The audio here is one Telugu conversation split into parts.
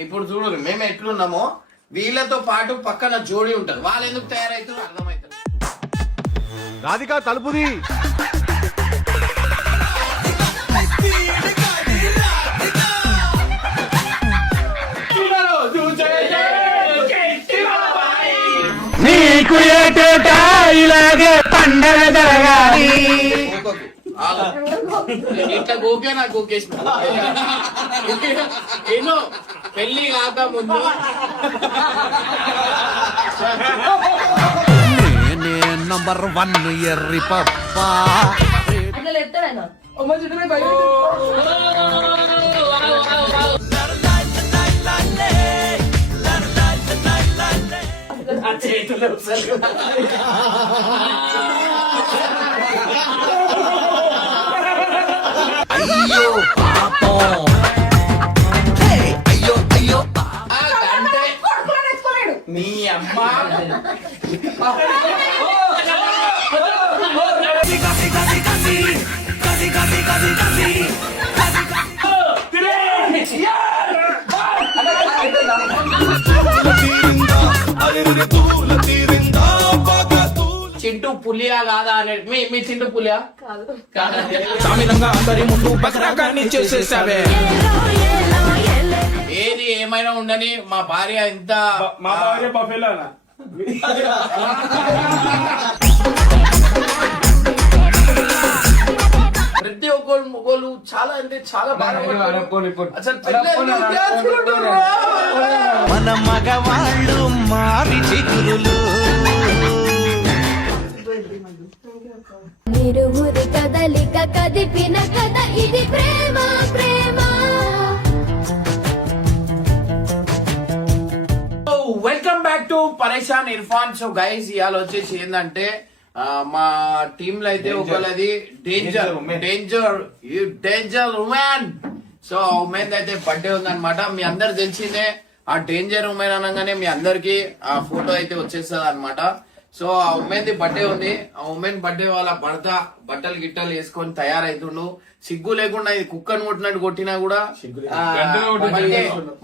ఇప్పుడు చూడు మేము ఎట్లున్నామో వీళ్ళతో పాటు పక్కన జోడి ఉంటారు. వాళ్ళు ఎందుకు తయారవుతారు అర్థమవుతారు. రాధిక తలుపుది. నీకు ఏటేటా ఇలాగే పండగ జరగాలి. ఇట్లా గోకే నాకు గోకేసిన ఏమో పెళ్లి కాక ముందు నేనే నంబర్ 1 ఎర్రి పప్పా. అయ్యో పాపం. అయ్యో అయ్యో అంటే నీ అమ్మ చింటూ పులియా కాదా అనేది మీ చింటూ పులియా అందరి ముందు బకరాగాన్ని చేసేసావే. ఏది ఏమైనా ఉండని మా భార్య ఎంత మా భార్య బఫెలోనా ప్రతి ఒక్కళ్ళు చాలా అంటే చాలా బాగా అసలు మన మగవాళ్ళు మారి చిగురులు. నిరువురి కదలిక కదిపిన కథ ఇది ప్రేమ ప్రేమ. వెల్కమ్ బ్యాక్ టు పరేషాన్ ఇర్ఫాన్. సో గైస్ ఇవాళ వచ్చేసి ఏంటంటే మా టీమ్ లో అయితే ఒకళ్ళది డేంజర్ ఉమెన్. సో ఉమెన్ అయితే బర్త్డే ఉందన్నమాట. మీ అందరు తెలిసిందే. ఆ డేంజర్ ఉమెన్ అనగానే మీ అందరికి ఆ ఫోటో అయితే వచ్చేస్తుంది అనమాట. సో ఆ ఉమెన్ ది బర్త్డే ఉంది. ఆ ఉమెన్ బర్త్డే వాళ్ళ భర్త బట్టలు గిట్టలు వేసుకొని తయారైతుండు. సిగ్గు లేకుండా ఇది కుక్కను కొట్టినట్టు కొట్టినా కూడా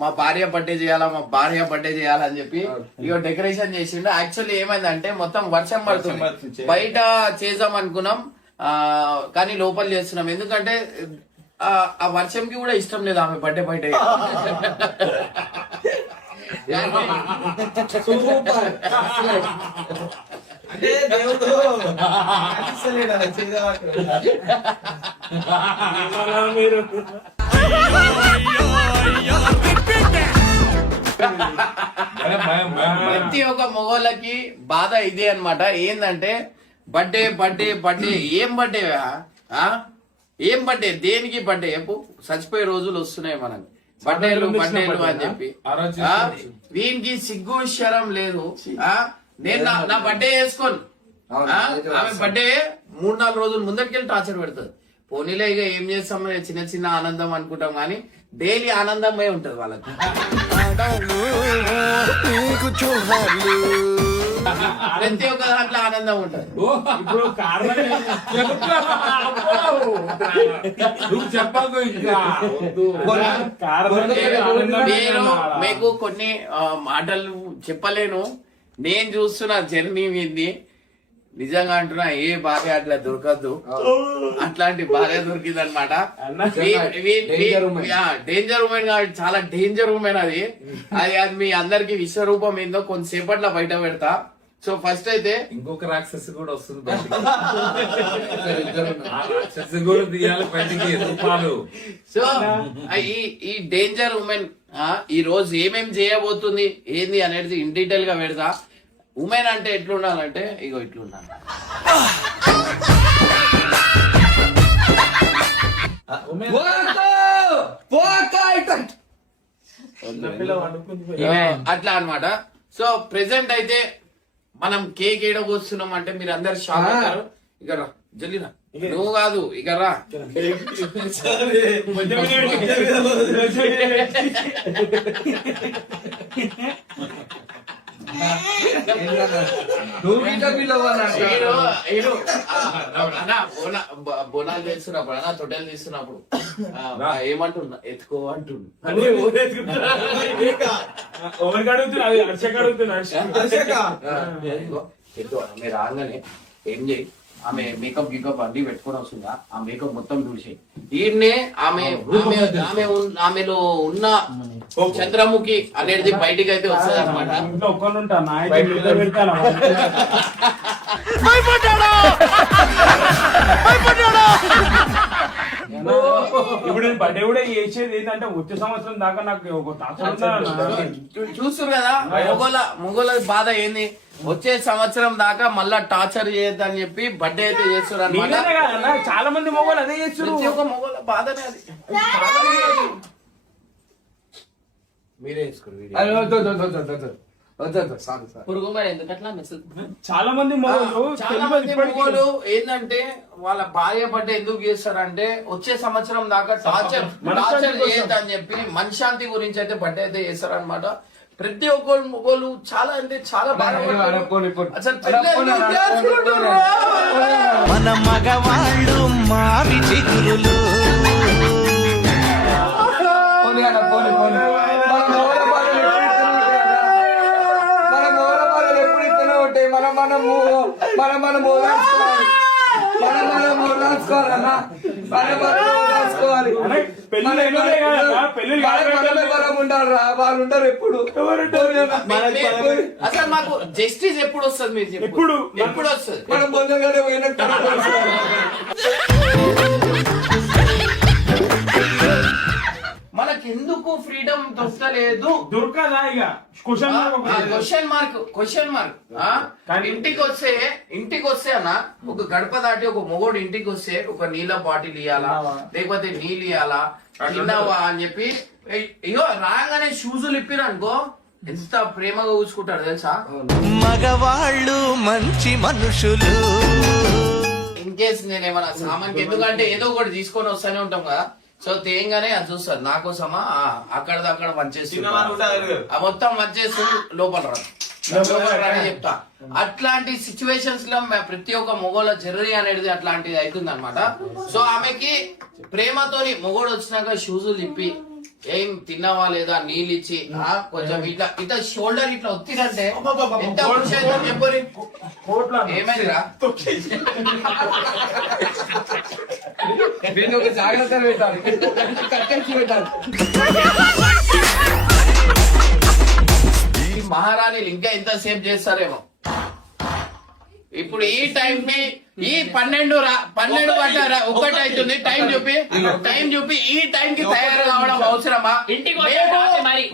మా భార్య బర్త్డే చేయాలా మా భార్య బర్త్డే చేయాలని చెప్పి ఇక డెకరేషన్ చేసిండు. యాక్చువల్లీ ఏమైందంటే మొత్తం వర్షం పడుతుంది. బయట చేద్దాం అనుకున్నాం కానీ లోపల చేస్తున్నాం. ఎందుకంటే ఆ వర్షంకి కూడా ఇష్టం లేదు ఆమె బర్త్డే బయట. మీరు ప్రతి ఒక్క మొగోళ్ళకి బాధ ఇదే అన్నమాట. ఏంటంటే బర్త్డే బర్త్డే బర్త్డే ఏం బర్త్డే ఏం బర్త్డే దేనికి బర్త్డే చెప్పు. చచ్చిపోయే రోజులు వస్తున్నాయి మనకు బర్త్డేలు బర్త్డేలు అని చెప్పి. వీనికి సిగ్గు శరం లేదు. నేను నా బర్త్డే వేసుకోను. ఆమె బర్త్డే 3-4 రోజులు ముందటికెళ్ళి టార్చర్ పెడుతుంది. పోనీలే ఇక ఏం చేస్తాం చిన్న చిన్న ఆనందం అనుకుంటాం కానీ డైలీ ఆనందమే ఉంటది వాళ్ళకి. ప్రతి ఒక్క దాంట్లో ఆనందం ఉంటది. ఇప్పుడు నువ్వు చెప్పకు ఇంకా నేను మీకు కొన్ని మాటలు చెప్పలేను. నేను చూస్తున్న జర్నీ మీది నిజంగా అంటున్నా ఏ భార్య అట్లా దొరకద్దు. అట్లాంటి భార్య దొరికింది అనమాట. డేంజర్ ఉమెన్ కాదు చాలా డేంజర్ ఉమెన్ అది. అది మీ అందరికి విశ్వరూపం ఏందో కొంతసేపట్లో బయట పెడతా. సో ఫస్ట్ అయితే ఇంకొక రాక్షసి కూడా వస్తుంది రాక్షసి కూడా తీయాలి బయటికి రూపాలు. సో ఈ డేంజర్ ఉమెన్ ఈ రోజు ఏమేం చేయబోతుంది ఏంది అనేది ఇన్ డీటెయిల్ గా పెడతా. ఉమెన్ అంటే ఎట్లుండాలంటే ఇగో ఇట్లుండాలి. అట్లా అన్నమాట. సో ప్రెసెంట్ అయితే మనం కేక్ ఏడబోస్తున్నాం అంటే మీరు అందరు షాక్ అవుతారు. ఇక రా జల్లిరా నువ్వు కాదు ఇక రా. నువ్వు ఇట్లా పిల్లవన్నా బోనాలు చేస్తున్నప్పుడు అన్న తొట్టెలు తీస్తున్నప్పుడు ఏమంటున్నా ఎత్తుకో అంటుండు. ఎవరికి అడుగుతున్నా అది హర్షకి అడుగుతున్నా ఎత్తు ఆమె రాగానే ఏం చేయి, ఆమె మేకప్ గికప్ అన్ని పెట్టుకొని వస్తుందా, ఆ మేకప్ మొత్తం చూసి ఈయన్నే ఆమెలో ఉన్న చంద్రముఖి అనేది బయటికి అయితే వస్తుంది అనమాట. ఇంట్లో ఒక్కరు ఉంటా నాయకులు పెడతాను. ఇప్పుడు బర్త్డే కూడా చేసేది ఏంటంటే వచ్చే సంవత్సరం దాకా నాకు ఒక చూస్తున్నారు కదా మొగోళ్ళ బాధ ఏంది, వచ్చే సంవత్సరం దాకా మళ్ళా టార్చర్ చేయొద్దు అని చెప్పి బర్త్డే అయితే చేస్తారు అనమాట. చాలా మంది మొగోళ్ళు అదే చేస్తారు. ప్రతి ఒక్క మొగోళ్ళ బాధనే అది. మీరే వేసుకోరు పురుగు మరి ఎందుకట్లా మెసేజ్ చాలా మంది మొగోళ్ళు చాలా మంది మొగోళ్ళు ఏంటంటే వాళ్ళ భార్య బర్త్డే ఎందుకు చేస్తారంటే వచ్చే సంవత్సరం దాకా టార్చర్ చేయొద్దు అని చెప్పి మనశ్శాంతి గురించి అయితే బర్త్డే అయితే చేస్తారు అనమాట. ప్రతి ఒక్కరు మొగోళ్ళు చాలా అంటే చాలా బాగా అసలు పిల్లలు చేసుకుంటుర్రా? మన మగవాళ్ళు మారి చిగురులు మనం ఉండాలిరా, వాళ్ళు ఉంటారు ఎప్పుడు. అసలు మాకు జస్టిస్ ఎప్పుడు వస్తుంది మీరు చెప్పు. ఎప్పుడు వస్తుంది? మనం పొందగానే పోయినట్టు మనకెందుకు ఫ్రీడమ్ దొరకలేదు? దొరకదా ఇక క్వశ్చన్ మార్క్. ఇంటికి వస్తే అన్న ఒక గడప దాటి ఒక మొగోడు ఇంటికి వస్తే ఒక నీళ్ళ బాటిల్ ఇయ్యాలా, లేకపోతే నీళ్ళు ఇయ్యాలా, తిన్నావా అని చెప్పి ఇగో రాగానే షూజులు ఇప్పిరు అనుకో ఎంత ప్రేమగా ఊచుకుంటారు తెలుసా. మగవాళ్ళు మంచి మనుషులు. ఇన్ కేసు నేను ఏమన్నా సామాన్కి ఎందుకంటే ఏదో ఒకటి తీసుకొని వస్తూనే ఉంటాం కదా, సో తేయంగానే అది చూస్తారు నా కోసమా అక్కడ మంచేస్తుంది మొత్తం మంచేస్తూ లోపల రాని చెప్తా. అట్లాంటి సిచ్యువేషన్స్ లో ప్రతి ఒక్క మొగోళ్ళ జర్రీ అనేది అట్లాంటిది అవుతుంది అనమాట. సో ఆమెకి ప్రేమతోని మొగోడు వచ్చినాక షూజులు ఇప్పి ఏం తిన్నావా లేదా నీళ్ళు ఇచ్చి కొంచెం ఇట్లా షోల్డర్ ఇట్లా ఒత్తిదంటే ఎంత ఖుషి అవుతుందో చెప్పరి. ఏమైందిరా? జాగ్రత్త పెట్టాలి, కట్టేసి పెట్టాలి. ఈ మహారాణిలు ఇంకా ఎంత సేపు చేస్తారేమో. ఇప్పుడు ఈ టైం కి ఈ 12 ఒకటి అవుతుంది. టైం చూపి ఈ టైం కి తయారు కావడం అవసరమా?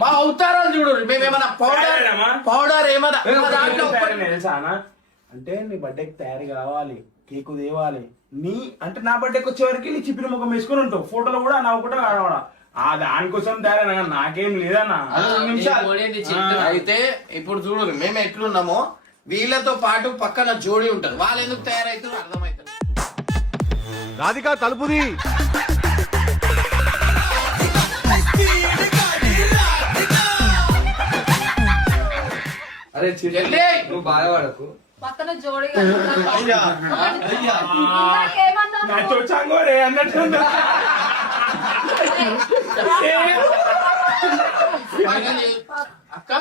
మా అవతారాలు చూడు, మేమేమన్నా పౌడర్ ఏమన్నా తెలుసా అంటే నీ బర్త్డేకి తయారు కావాలి, కేకు తేవాలి. నీ అంటే నా బర్త్డేకి వచ్చేవరకు నీ చిప్పిన ముఖం వేసుకుని ఉంటావు, ఫోటోలో కూడా నవ్వుకుంటా ఆడవాడ దానికోసం తయారైనా నాకేం లేదన్నా. అయితే ఇప్పుడు చూడు మేము ఎట్లున్నామో వీళ్ళతో పాటు పక్కన జోడి ఉంటారు, వాళ్ళు ఎందుకు తయారైతారు అర్థమవుతుంది. రాధిక తలుపుది. అరే నువ్వు బాధపడకు, పక్కన జోడి చాంగోరే అన్నట్టు అక్క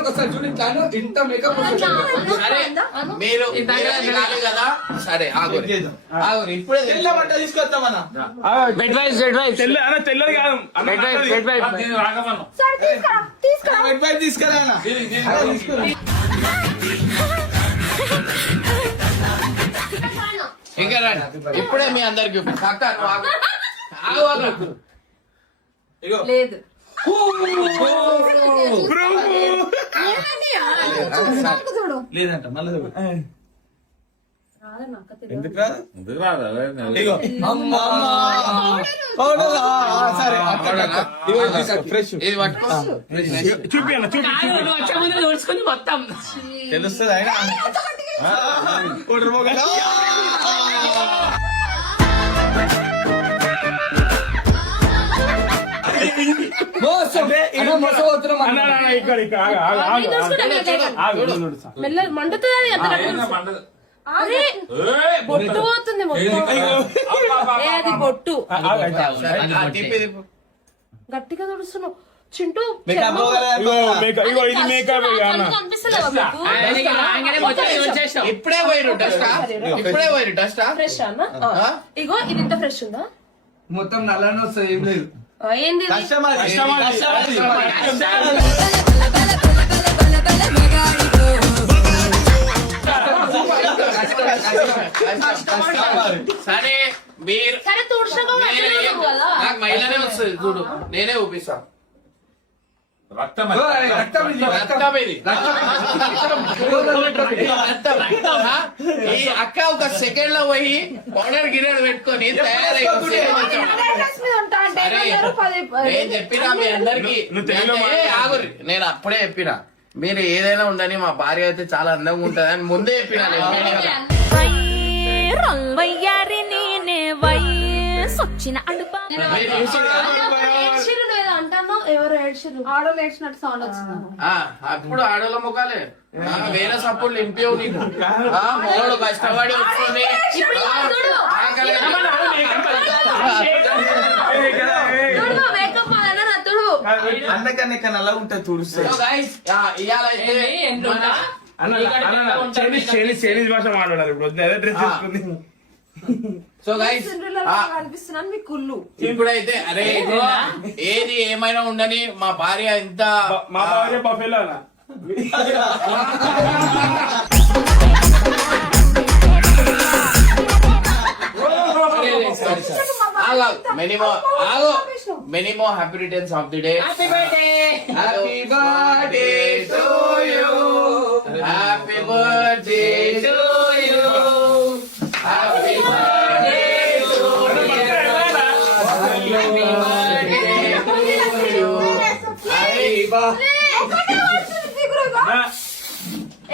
ఒకసారి చూపించాను ఇంత మేకప్. సరే మీరు కదా, సరే ఆగు ఇప్పుడే తీసుకొస్తామన్నా. తెల్లది కాదు తీసుకురా. ఇంకా రండి ఇప్పుడే మీ అందరికి అక్క లేదు లేదంట మళ్ళీ ఎందుకు రాదు? ఫ్రెష్ ఇది పట్టుకో చూసుకుని మొత్తం తెలుస్తుంది ఆయన. ఇక్కడ మెల్ల మండుతుంది అంత గట్టిగా. అరే బొట్టు పోతుంది మొత్తం. ఏ, అది బొట్టు గట్టిగా తుడుస్తున్నావు చింటూ. ఇది మేకప్ కనిపిస్తలేవా మీకు? ఇప్పుడే పోయిరు డస్టా ఫ్రెష్ అన్న ఇగో ఇది ఇంత ఫ్రెష్ ఉందా? మొత్తం నల్లనే వస్తుంది ఏం లేదు ఏంది ఇది? సరే మీరు సరే తుడుచుకో కదా. నాకు మహిళనే వస్తుంది చూడు, నేనే ఊపిస్తా. రక్తం ఇది. రక్తం. ఆ? ఈ అక్క ఒక సెకండ్ లో పోయి పౌడర్ గిన్నెలు పెట్టుకొని తయారై సరే, నేను చెప్పినా మీ అందరికి ఆగురి, నేను అప్పుడే చెప్పినా మీరు ఏదైనా ఉండని మా భార్య అయితే చాలా అందంగా ఉంటది అని ముందే చెప్పినా నేను మీడియాలో. మీరు చూసి- ఏడ్చిర్రు నువ్వు ఏదో అంటున్నావు. ఎవరు ఏడ్చిర్రు? ఆడోళ్ళు ఏడ్చినట్టు సౌండ్ వచ్చింది. ఆ, అప్పుడు ఆడోళ్ళ ముఖాలే వేరే సప్పుడు నింపేవు నీకు. మొగడు కష్టపడి వస్తుంది. ఆకలి- చూడు, మేకప్ మాదన్నా నా తుడు. అందుకని నల్ల ఉంటుంది తుడుస్తుంది So guys, ఇవాళ అయితే చైనీస్ భాష మాట్లాడాలి ఇప్పుడు అదే డ్రెస్ చేసుకుంది. సో గైస్ కనిపిస్తున్నాను మీ కుళ్ళు. ఇప్పుడైతే అరే ఇగో, ఏది ఏమైనా ఉండని మా భార్య ఎంత మా భార్య బఫెలో అన్న. Many more happy returns of the day. Happy birthday to you, happy birthday to you, happy birthday to you, happy birthday.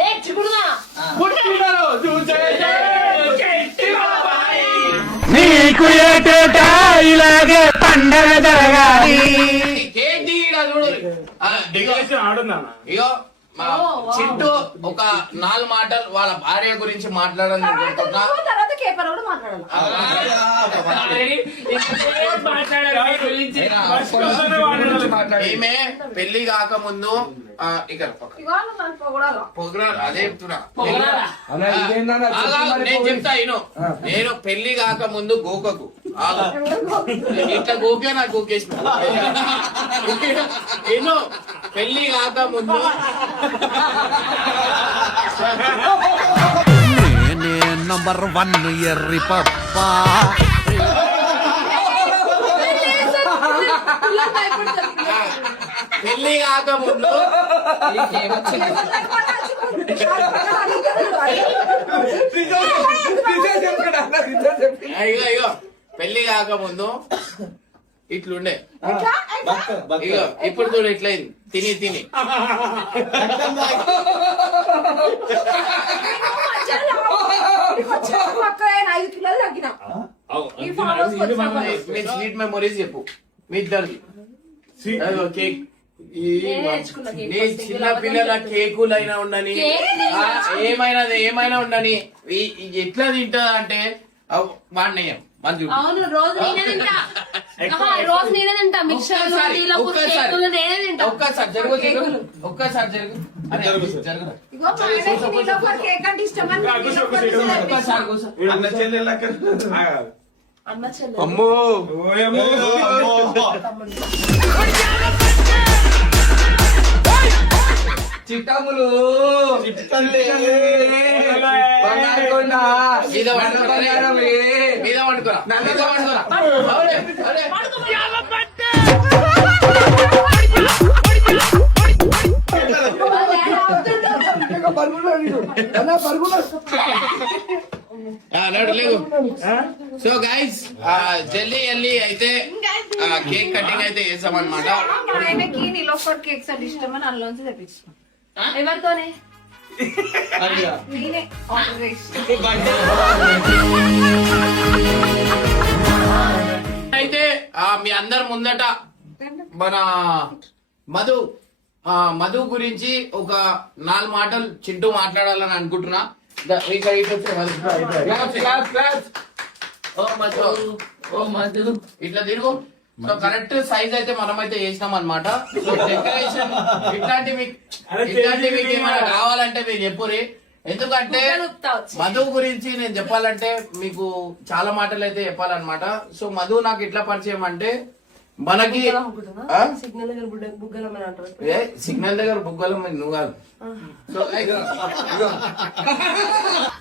ఏ చిగురుదా? నీకు ఏటేటా ఇలాగే పండగ జరగాలి. ఏంటి ఈడ చూడు. ఆడుందా ఇగో మా చింటూ ఒక 4 మాటలు వాళ్ళ భార్య గురించి మాట్లాడాలని అనుకుంటున్నా. తర్వాత కేపర్ కూడా మాట్లాడాలి. ఈమె పెళ్లి కాకముందు ఇక్కడ ఇవాళ నన్ను పొగడాలా? పొగరాలు అదే చెప్తున్నా. నేను చెప్తా నేను పెళ్లి కాకముందు గోకకు ఆగు. ఇట్లా గోకే నాకు గోకేసిన నేను పెళ్లి కాకముందు నేనే నంబర్ 1 ఎర్రి పప్పా. పెళ్లి కాకముందు ఇగో పెళ్లి కాకముందు ఇట్లుండే. ఇగో ఇప్పుడు చూడు ఇట్లయింది తిని తిని. మీ స్వీట్ మెమొరీస్ చెప్పు మీ ఇద్దరికి. కేక్ నీ చిన్న పిల్లల కేకులైనా ఉండని ఏమైనా ఉండని ఎట్లా తింటదా అంటే వాడినేయం మంచి. అవును, రోజు నేనే తింటా. రోజు నేనే తింటా. మిక్సర్ నేనే తింటా. ఒక్కసారి జరుగు ఒక్కసారి జరుగు జరుగురా. ఒక్కసారి కూర్చో. అన్న చెల్లెళ్ళక అన్న చెల్లె అమ్మో చిట్టములు చిట్టండి బంగారుకొండ మీద పడుకోరా. మీద పడుకోరా. మీద పడుకోరా. అవునే, అవునే. సో గైస్ జల్దీ వెళ్ళి అయితే కేక్ కటింగ్ అయితే చేసామన్నమాట. ఆయనకి నిలోఫర్ కేక్స్ అంటే ఇష్టమని అందులోంచి తెప్పించిన. ఎవరితోనే? నేనే ఆర్డర్ చేసి. అయితే మీ అందరి ముందట మన మధు గురించి ఒక 4 మాటలు చింటూ మాట్లాడాలని అనుకుంటున్నా. ఇక్కడ ఇటు వచ్చే మధు. Claps. ఓ మధు ఇట్లా తిరుగు. సో కరెక్ట్ సైజ్ అయితే మనమైతే చేసినాం అనమాట. సో డెకరేషన్ ఇట్లాంటివి ఏమైనా కావాలంటే మీరు చెప్పురి. ఎందుకంటే మధు గురించి నేను చెప్పాలంటే మీకు చాలా మాటలు అయితే చెప్పాలన్నమాట. సో మధు నాకు ఎట్లా పరిచయం అంటే మనకి సిగ్నల్ దగ్గర బుగ్గలమ్మని అంటారు. సిగ్నల్ దగ్గర బుగ్గలం నువ్వు కాదు. సో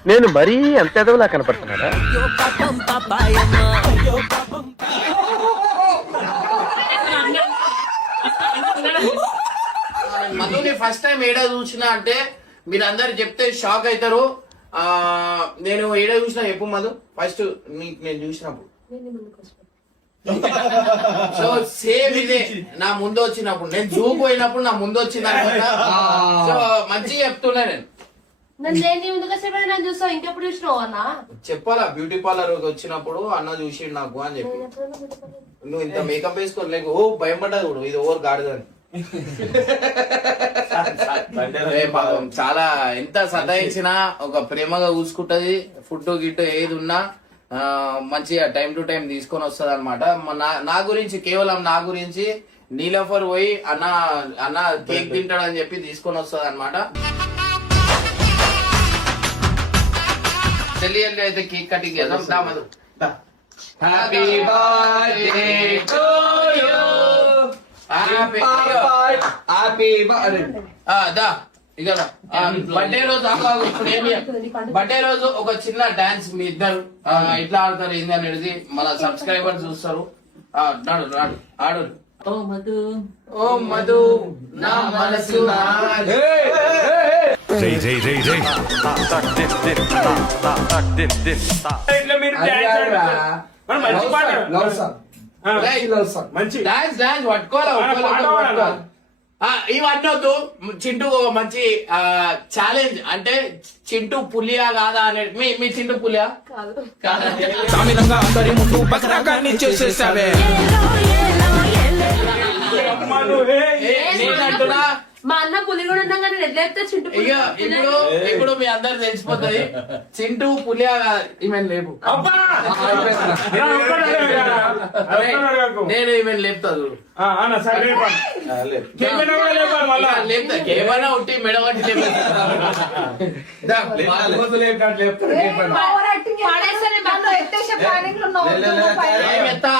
నేను మరీ అంత ఎదవలా కనపడుతున్నాడా? మధుని ఫస్ట్ టైం ఏడా చూసినా అంటే మీరు అందరు చెప్తే షాక్ అవుతారు. నేను ఏడా చూసినా చెప్పు మధు ఫస్ట్ నీకు నేను చూసినప్పుడు. సో సేమ్ ఇదే నా ముందు వచ్చినప్పుడు నేను జూ పోయినప్పుడు నా ముందు వచ్చింది అనమాట. సో మంచిగా చెప్తున్నా నన్ను ముందుకు వచ్చేప్పుడు నన్ను చూస్తావు, ఇంకెప్పుడు చూసినావు అన్న? చెప్పాలా బ్యూటీ పార్లర్ వచ్చినప్పుడు అన్న చూసి నాకు అని చెప్పి నువ్వు ఇంత మేకప్ వేసుకోలేకు భయపడ్డా చూడు ఇది ఓవర్ గాడిదని. పాపం చాలా ఎంత సతాయించినా ఒక ప్రేమగా చూసుకుంటది. ఫుడ్ గిట్టు ఏది ఉన్నా మంచిగా టైం టు టైం తీసుకొని వస్తుంది అనమాట. నా గురించి కేవలం నా గురించి నీలఫర్ పోయి అన్న కేక్ తింటాడని చెప్పి తీసుకొని వస్తుంది అనమాట. చెల్లి అయితే కేక్ కటింగ్ చేద్దాం. Happy birthday to you. Birthday రోజు బర్త్డే రోజు ఒక చిన్న డాన్స్ మీ ఇద్దరు ఎట్లా ఆడతారు ఏంది అనేది మన సబ్స్క్రైబర్ చూస్తారు. ఆడు. ఓ మధు నా మనసు మంచి డాన్స్ పట్టుకోవాలి. ఇవన్నీ వద్దు. చింటూ ఒక మంచి ఛాలెంజ్ అంటే చింటూ పులియా కాదా అనేది. మీ చింటూ పులియా అందరి ముందు బకరాగాన్ని చేసేసావే. నేనంటున్నా మా అన్న పులి కూడా ఉన్నాం కానీ ఎట్లా చెప్తే చింటూ పులి. ఇప్పుడు మీ అందరు తెలిసిపోతుంది చింటూ పులియా కాదు ఈమెన్ లేపు. నేను ఈమెన్ లేపుతా చూడు. ఏమైనా ఉంటే మెడగట్టి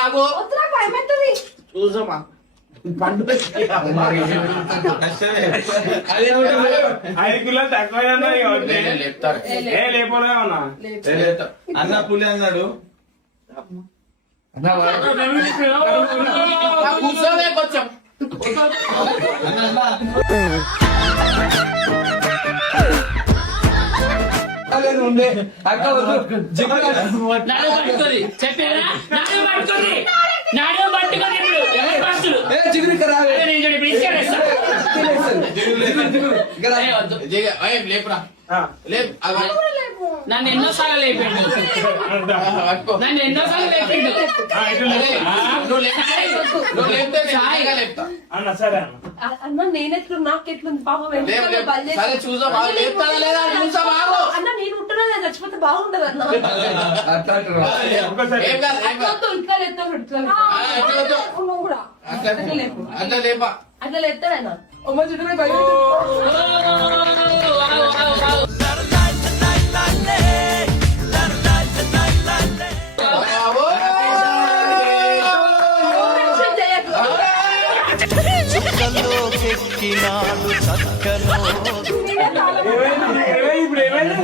ఆగో చూసమ్మా పండు 5 కిలోలు తక్కువ లేపుతారు. లేకపోలే ఉన్నా అన్న పులి అన్నాడు. కూర్చోలే కొంచెం ఉండే అక్క లేపురా లేపు. నన్ను ఎన్నోసార్లు లేపిండు. నన్ను ఎన్నోసార్లు లేపిండు. అన్న సరే అన్న నేనెట్లు నాకెట్లుంది పాపం. సరే చూసా లేపుతాడా లేదా చూసా బాగు. అన్న నేను ఉంటున్నా నేను చచ్చిపోతే బాగుండదు అన్న. ఇట్లా లేపుతా నువ్వు కూడా అట్లా లేపా. అట్లా లేపుతాడైనా అమ్మ చుట్టూ ఇప్పుడు ఏమైంది?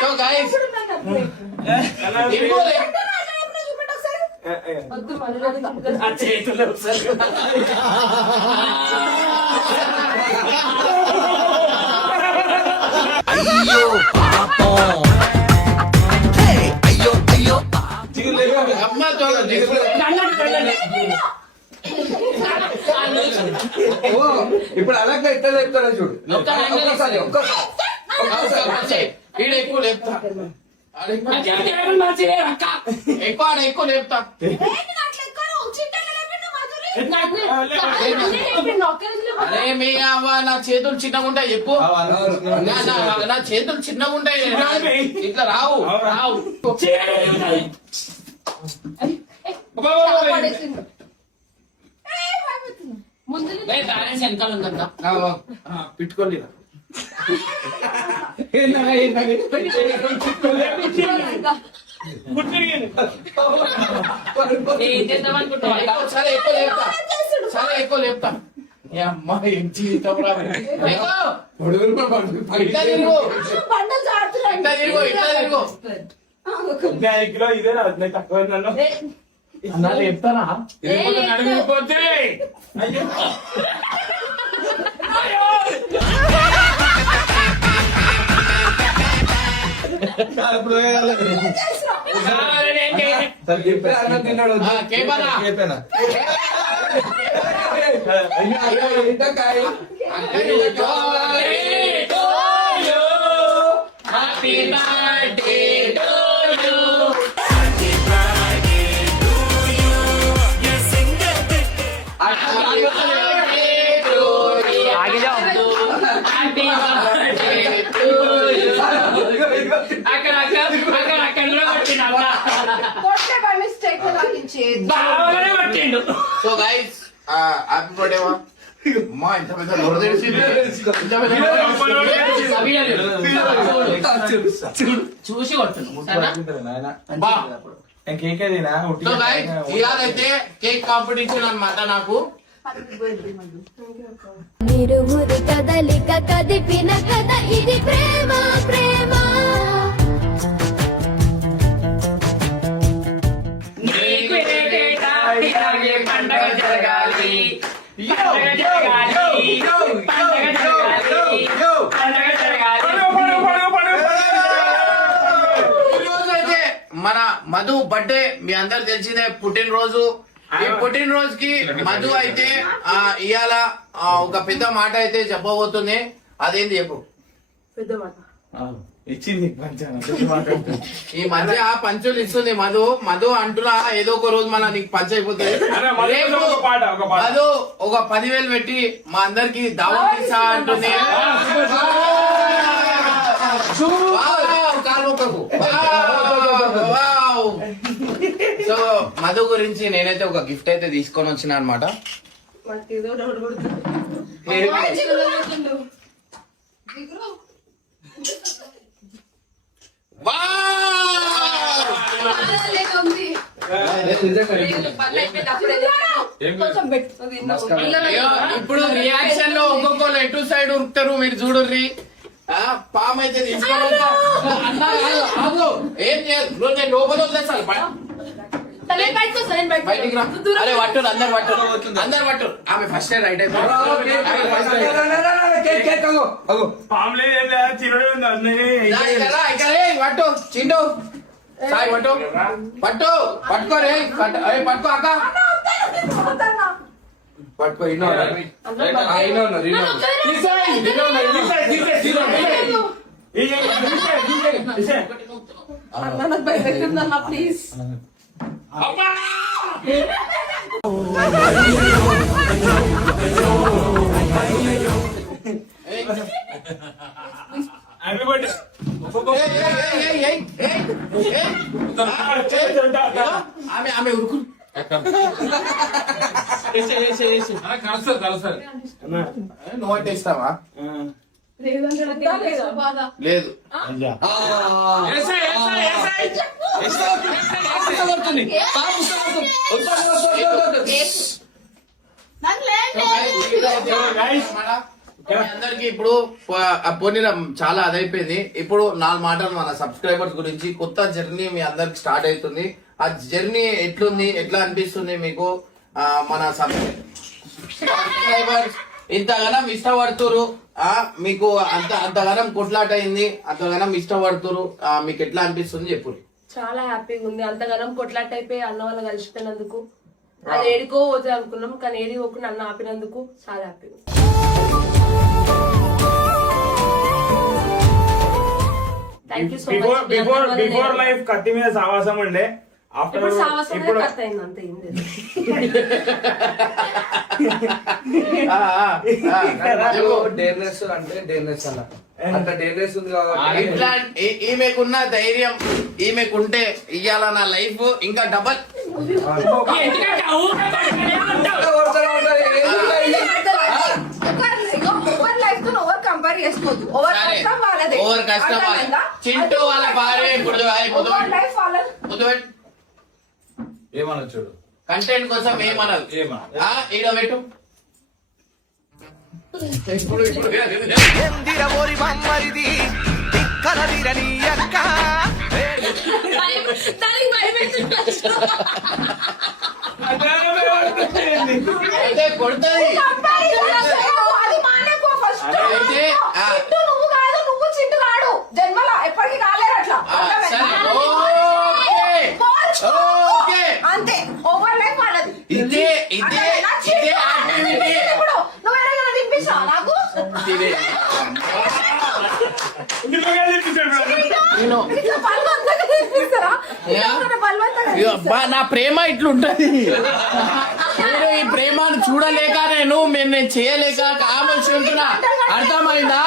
సో గైస్ చేతుల్లో అయ్యో పాపం. అయ్యో అమ్మ చూడండి ఇప్పుడు అలాగే ఎట్లా చెప్తారా చూడు. ఒక్కసారి ఈడ ఎక్కువ లేపుతా. ఎక్కువ లేపుతా. అరే మీ అవ్వ నా చేతులు చిన్నగా ఉంటాయి చెప్పు. నా చేతులు చిన్నగా ఉంటాయి, ఇట్లా రావు రావు. ముందు బ్యాలెన్స్ వెనకాల ఉందా? పెట్టుకోండి. ఏం చేద్దాం అనుకుంటున్నా? చాలా ఎక్కువ లేపుతా, చాలా ఎక్కువ లేపుతా. ఏ అమ్మా ఏం జీవితం రా. లేకో. ఇట్లా తిరుగు, ఇట్లా తిరుగు, ఇట్లా తిరుగు. 5 కిలో ఇదే నాకు తక్కువ నన్ను అన్నాళ్ళు చెప్తానా? నడిగిపోతే అయ్యో కేపనా సో గైస్ హ్యాపీ బర్త్డే మా. అమ్మా ఇంత పెద్ద నోరు తెరిచింది, ఇంత పెద్ద చూసి కొట్టును. బా. కేక్ అదేనా సో గైస్ ఇలాగైతే కేక్ కాంపిటీషన్ అన్నమాట నాకు. నిరువురి కదలిక కదిపిన కథ ఇది ప్రేమ ప్రేమ. నీకు ఏటేటా ఇలాగే పండగ జరగాలి, పండగ జరగాలి, పండగ జరగాలి, పండగ జరగాలి. ఈ రోజు అయితే మన మధు బర్త్డే మీ అందరు తెలిసిందే, పుట్టినరోజు. ఈ పుట్టినరోజుకి మధు అయితే ఇవాళ ఒక పెద్ద మాట అయితే చెప్పబోతుంది. అదేంటి చెప్పు. పెద్ద మాట ఇచ్చింది ఈ మధ్య పంచులు ఇస్తుంది మధు. మధు అంటున్నా ఏదో ఒక రోజు మన నీకు పంచ అయిపోతుంది. రేపు మధు ఒక 10,000 పెట్టి మా అందరికి దావత్ ఇస్తా అంటుంది. సో మధు గురించి నేనైతే ఒక గిఫ్ట్ అయితే తీసుకొని వచ్చిన అనమాట. ఏదో డౌట్ పడుతుంది. ఇప్పుడు రియాక్షన్ లో ఒక్కొక్కరు ఎటు సైడ్ ఉరుకుతారు మీరు చూడుర్రి. పామ్ అయితే తీసుకొని ఏం చేయదు, నేను లోపల వదిలేసాను. బయటికి రా. అరే పట్టు, అందరు పట్టు, అందరు పట్టు. ఆమె ఫస్ట్ రైట్ అయిపోయింది. పట్టు చింటూ సాయి పట్టు, పట్టు పట్టుకో రే, పట్టుకో అక్క, పట్టుకో. ఇన్నో ప్లీజ్. Happy birthday. ఆమె ఉరుకు. నువ్వు అంటే ఇస్తావా? లేదు. అందరికి ఇప్పుడు పొందిన చాలా అదైపోయింది. ఇప్పుడు 4 మాటలు మన సబ్స్క్రైబర్స్ గురించి. కొత్త జర్నీ మీ అందరికి స్టార్ట్ అవుతుంది. ఆ జర్నీ ఎట్లుంది, ఎట్లా అనిపిస్తుంది మీకు? మన సబ్స్క్రైబర్స్ ఇంతగానం ఇష్టపడుతురు, మీకు అంతగానం కొట్లాట అయింది, అంతగానం ఇష్టపడుతురు, మీకు ఎట్లా అనిపిస్తుంది చెప్పు. చాలా హ్యాపీగా ఉంది. అంతగానం కొట్లాట అయిపోయి అన్న వాళ్ళు కలిసిపోయినందుకు. అది ఏడికో పోతే అనుకున్నాం, కానీ ఏడి పోకుండా అన్న ఆపినందుకు చాలా హ్యాపీగా. Thank you so much. Before life కత్తి మీద సావాసం ఉండే, ఆఫ్టర్ ఇప్పుడు సంవత్సరం ఇప్పుడు కట్ అయింది అంతే ఏం లేదు. ఆ, ఆ, ఆ, చెప్పు. డేర్నెస్ అంటే డేర్నెస్ అన్న అంత డేర్నెస్ ఉంది కాబట్టి ఇట్లా ఈమెకున్న ధైర్యం ఈమెకుంటే ఇవాళ నా లైఫ్ ఇంకా డబల్. ఎందుకంటే ఊరికే ఉంటావు. ఓవర్ లైఫ్ తో ఓవర్ కంపేర్ చేసుకోవద్దు. ఓవర్ కష్టం వాళ్ళదే. ఓవర్ కష్టం అర్థమైందా? చింటూ వాళ్ళ భార్య ఇప్పుడు ఓవర్ లైఫ్ వాళ్ళది. ఏమన్నా చూడు కంటెంట్ కోసం ఏమనదు. ఏమనదు. ఆ, ఈడ పెట్టు. ఇప్పుడు ఇప్పుడు ఎందిర ఓరి బొమ్మరిది తిక్కలదిరని అక్క దానికి భయపెట్టింది. అయితే కొడుతుంది. అది మానేకో ఫస్ట్. అయితే, ఆ. చింటూ నువ్వు కాదు, నువ్వు చింటూ కాడు. జన్మలో ఎప్పటికీ కాలేరు అట్లా. ఆ, సరే, అర్థమైందా? Okay okay. అంతే. ఓవర్ లైఫ్ వాళ్ళది. ఇదే ఇదే అర్థమైందా? ఇదే చింటూ యాక్టివిటీ. ఇప్పుడు నువ్వు ఎలాగైనా తినిపిస్తావా నాకు? ఇదే. నేను ఇట్లా బలవంతంగా తినిపిస్తారా? యా? ఇట్లా బలవంతంగా అయ్యో, అబ్బా, నా ప్రేమ ఇట్లుంటది. నేను ఈ ప్రేమను చూడలేక నేను చేయలేక కామర్షి ఉంటున్నా. అర్థమైందా?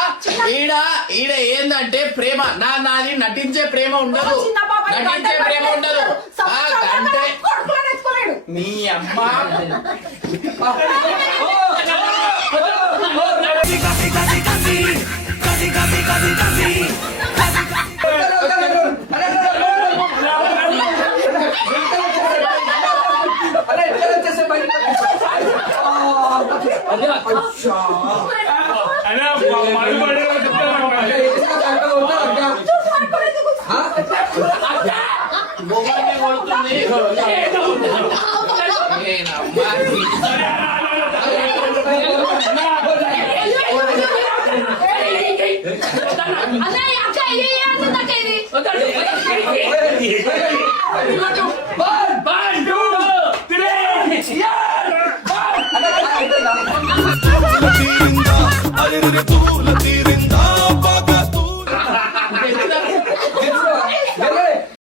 ఈడ ఈడ ఏందంటే ప్రేమ నాది నటించే ప్రేమ ఉండదు. చిన్న పాపని నటించే ప్రేమ ఉండదు. ఆ, అంటే కొడుకులను ఎత్తుకోలేడు. నీ అమ్మ అరే ఎట్లా వచ్చేసే బయట మొగాన్ని కొడుతుంది. నేనమ్మా. అదే అక్క ఇది ఏంటి అక్క ఇది? తీరిందా అరే పూల తీరు